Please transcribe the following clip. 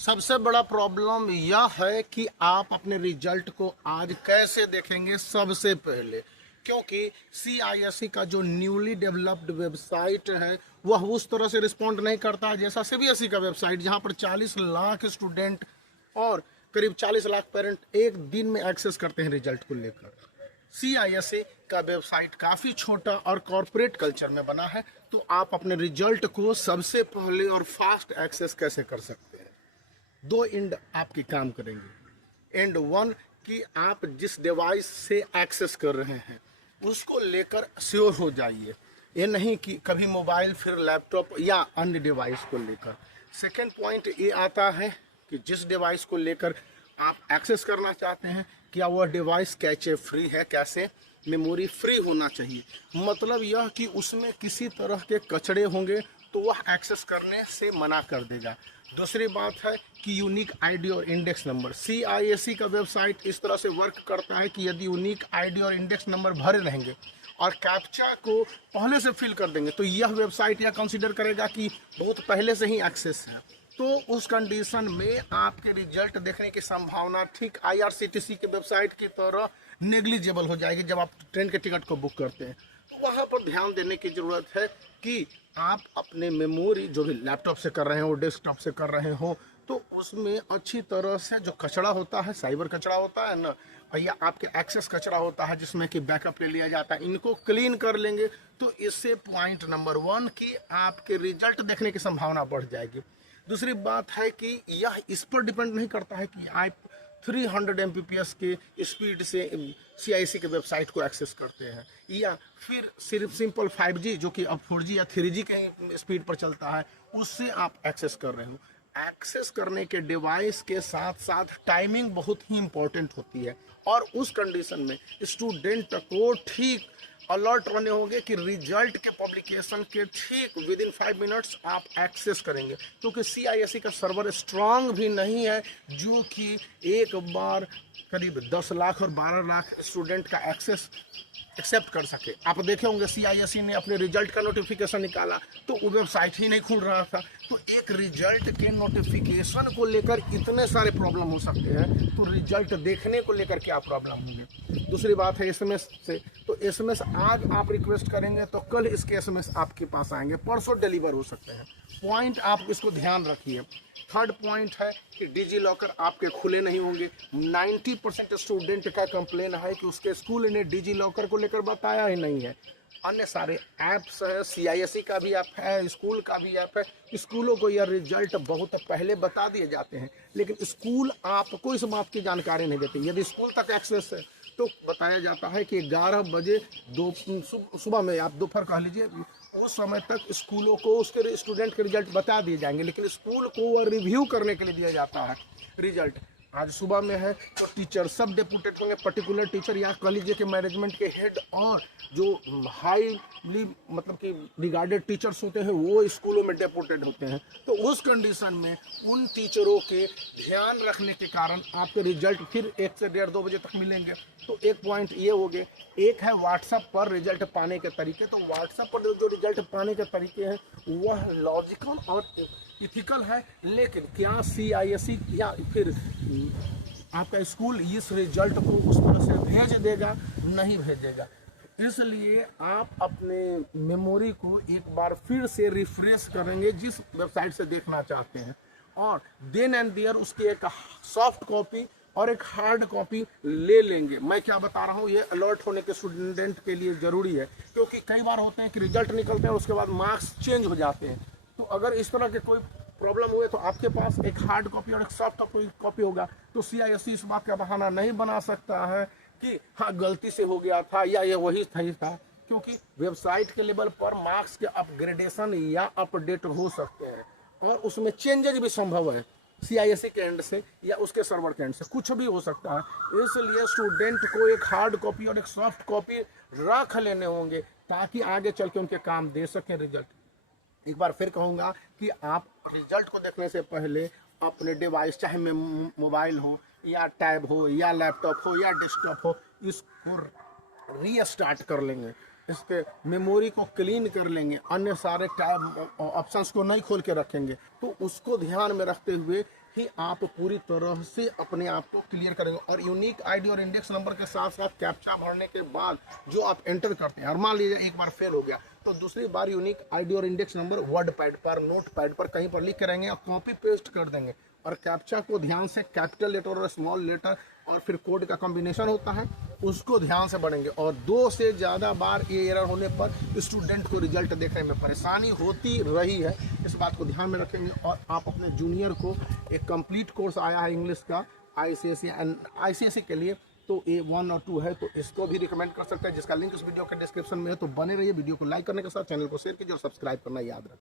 सबसे बड़ा प्रॉब्लम यह है कि आप अपने रिजल्ट को आज कैसे देखेंगे सबसे पहले, क्योंकि CISE का जो न्यूली डेवलप्ड वेबसाइट है वह उस तरह से रिस्पॉन्ड नहीं करता है जैसा CBSE का वेबसाइट, जहां पर 40 लाख स्टूडेंट और करीब 40 लाख पेरेंट एक दिन में एक्सेस करते हैं रिजल्ट को लेकर। CISE का वेबसाइट काफ़ी छोटा और कॉरपोरेट कल्चर में बना है, तो आप अपने रिजल्ट को सबसे पहले और फास्ट एक्सेस कैसे कर सकते हैं। दो एंड आपकी काम करेंगे। एंड वन, कि आप जिस डिवाइस से एक्सेस कर रहे हैं उसको लेकर श्योर हो जाइए। ये नहीं कि कभी मोबाइल फिर लैपटॉप या अन्य डिवाइस को लेकर। सेकेंड पॉइंट ये आता है कि जिस डिवाइस को लेकर आप एक्सेस करना चाहते हैं क्या वह डिवाइस कैचे फ्री है, कैसे मेमोरी फ्री होना चाहिए। मतलब यह कि उसमें किसी तरह के कचड़े होंगे तो वह एक्सेस करने से मना कर देगा। दूसरी बात है कि यूनिक आईडी और इंडेक्स नंबर। CISE का वेबसाइट इस तरह से वर्क करता है कि यदि यूनिक आईडी और इंडेक्स नंबर भरे रहेंगे और कैप्चा को पहले से फिल कर देंगे तो यह वेबसाइट यह कंसीडर करेगा कि बहुत पहले से ही एक्सेस है। तो उस कंडीशन में आपके रिजल्ट देखने की संभावना ठीक IRCTC के वेबसाइट की तरह नेग्लिजिबल हो जाएगी जब आप ट्रेन के टिकट को बुक करते हैं। तो वहाँ पर ध्यान देने की ज़रूरत है कि आप अपने मेमोरी जो भी लैपटॉप से कर रहे हो, डेस्कटॉप से कर रहे हो, तो उसमें अच्छी तरह से जो कचरा होता है, साइबर कचरा होता है ना, या आपके एक्सेस कचरा होता है जिसमें कि बैकअप ले लिया जाता है, इनको क्लीन कर लेंगे तो इससे पॉइंट नंबर 1 कि आपके रिजल्ट देखने की संभावना बढ़ जाएगी। दूसरी बात है कि यह इस पर डिपेंड नहीं करता है कि आप 300 Mbps के स्पीड से CISE के वेबसाइट को एक्सेस करते हैं या फिर सिर्फ सिंपल 5G जो कि अब 4G या 3G के स्पीड पर चलता है उससे आप एक्सेस कर रहे हो। एक्सेस करने के डिवाइस के साथ साथ टाइमिंग बहुत ही इंपॉर्टेंट होती है और उस कंडीशन में स्टूडेंट को ठीक अलर्ट रहने होंगे कि रिजल्ट के पब्लिकेशन के ठीक विद इन 5 मिनट्स आप एक्सेस करेंगे, क्योंकि CISE का सर्वर स्ट्रांग भी नहीं है जो कि एक बार करीब 10 लाख और 12 लाख स्टूडेंट का एक्सेस एक्सेप्ट कर सके। आप देखे होंगे CISE ने अपने रिजल्ट का नोटिफिकेशन निकाला तो वो वेबसाइट ही नहीं खुल रहा था। तो एक रिजल्ट के नोटिफिकेशन को लेकर इतने सारे प्रॉब्लम हो सकते हैं, तो रिजल्ट देखने को लेकर क्या प्रॉब्लम होंगे। दूसरी बात है SMS से, तो SMS आज आप रिक्वेस्ट करेंगे तो कल इसके SMS आपके पास आएंगे, परसों डिलीवर हो सकते हैं। पॉइंट आप इसको ध्यान रखिए। थर्ड पॉइंट है कि डिजी लॉकर आपके खुले नहीं होंगे। 90% स्टूडेंट का कंप्लेन है कि उसके स्कूल ने डिजी लॉकर को लेकर बताया ही नहीं है। अन्य सारे ऐप्स है, CISE का भी ऐप है, स्कूल का भी ऐप है। स्कूलों को यह रिजल्ट बहुत पहले बता दिए जाते हैं, लेकिन स्कूल आपको इस बात की जानकारी नहीं देते। यदि स्कूल तक एक्सेस है तो बताया जाता है कि 11 बजे सुबह में, आप दोपहर कह लीजिए, उस समय तक स्कूलों को उसके स्टूडेंट के रिजल्ट बता दिए जाएंगे, लेकिन स्कूल को वह रिव्यू करने के लिए दिया जाता है रिजल्ट। आज सुबह में है तो टीचर सब डेपुटेड होंगे, पर्टिकुलर टीचर या कह लीजिए कि मैनेजमेंट के हेड और जो हाईली मतलब कि रिगार्डेड टीचर्स होते हैं वो स्कूलों में डेपुटेड होते हैं। तो उस कंडीशन में उन टीचरों के ध्यान रखने के कारण आपके रिजल्ट फिर 1 से 1:30-2 बजे तक मिलेंगे। तो एक पॉइंट ये हो गए। एक है व्हाट्सएप पर रिजल्ट पाने के तरीके। तो व्हाट्सएप पर जो रिजल्ट पाने के तरीके हैं वह लॉजिकल और इथिकल है, लेकिन क्या CISE या फिर आपका स्कूल इस रिजल्ट को उस तरह से भेज देगा? नहीं भेजेगा। इसलिए आप अपने मेमोरी को एक बार फिर से रिफ्रेश करेंगे जिस वेबसाइट से देखना चाहते हैं, और देन एंड देयर उसकी एक सॉफ्ट कॉपी और एक हार्ड कॉपी ले लेंगे। मैं क्या बता रहा हूँ ये अलर्ट होने के स्टूडेंट के लिए ज़रूरी है, क्योंकि कई बार होते हैं कि रिजल्ट निकलते हैं और उसके बाद मार्क्स चेंज हो जाते हैं। तो अगर इस तरह के कोई प्रॉब्लम हुए तो आपके पास एक हार्ड कॉपी और एक सॉफ्ट कॉपी होगा। तो CISE इस बात का बहाना नहीं बना सकता है कि हाँ गलती से हो गया था या ये वही सही था, क्योंकि वेबसाइट के लेवल पर मार्क्स के अपग्रेडेशन या अपडेट हो सकते हैं और उसमें चेंजेज भी संभव है। CISE के एंड से या उसके सर्वर के एंड से कुछ भी हो सकता है। इसलिए स्टूडेंट को एक हार्ड कॉपी और एक सॉफ्ट कॉपी रख लेने होंगे ताकि आगे चल के उनके काम दे सकें रिजल्ट। एक बार फिर कहूँगा कि आप रिजल्ट को देखने से पहले अपने डिवाइस, चाहे मोबाइल हो या टैब हो या लैपटॉप हो या डेस्कटॉप हो, इसको रीस्टार्ट कर लेंगे, इसके मेमोरी को क्लीन कर लेंगे, अन्य सारे टैब ऑप्शंस को नहीं खोल के रखेंगे। तो उसको ध्यान में रखते हुए ही आप पूरी तरह से अपने आप को क्लियर करेंगे। और यूनिक आईडी और इंडेक्स नंबर के साथ साथ कैप्चा भरने के बाद जो आप एंटर करते हैं, और मान लीजिए एक बार फेल हो गया तो दूसरी बार यूनिक आईडी और इंडेक्स नंबर वर्ड पैड पर, नोट पैड पर कहीं पर लिख के रहेंगे और कॉपी पेस्ट कर देंगे। और कैप्चा को ध्यान से कैपिटल लेटर और स्मॉल लेटर और फिर कोड का कॉम्बिनेशन होता है, उसको ध्यान से पढ़ेंगे। और 2 से ज़्यादा बार ये एरर होने पर स्टूडेंट को रिजल्ट देखने में परेशानी होती रही है, इस बात को ध्यान में रखेंगे। और आप अपने जूनियर को एक कंप्लीट कोर्स आया है इंग्लिश का ICSE के लिए, तो A1 और 2 है, तो इसको भी रिकमेंड कर सकते हैं, जिसका लिंक इस वीडियो के डिस्क्रिप्शन में है। तो बने रहिए, वीडियो को लाइक करने के साथ चैनल को शेयर कीजिए और सब्सक्राइब करना याद रखें।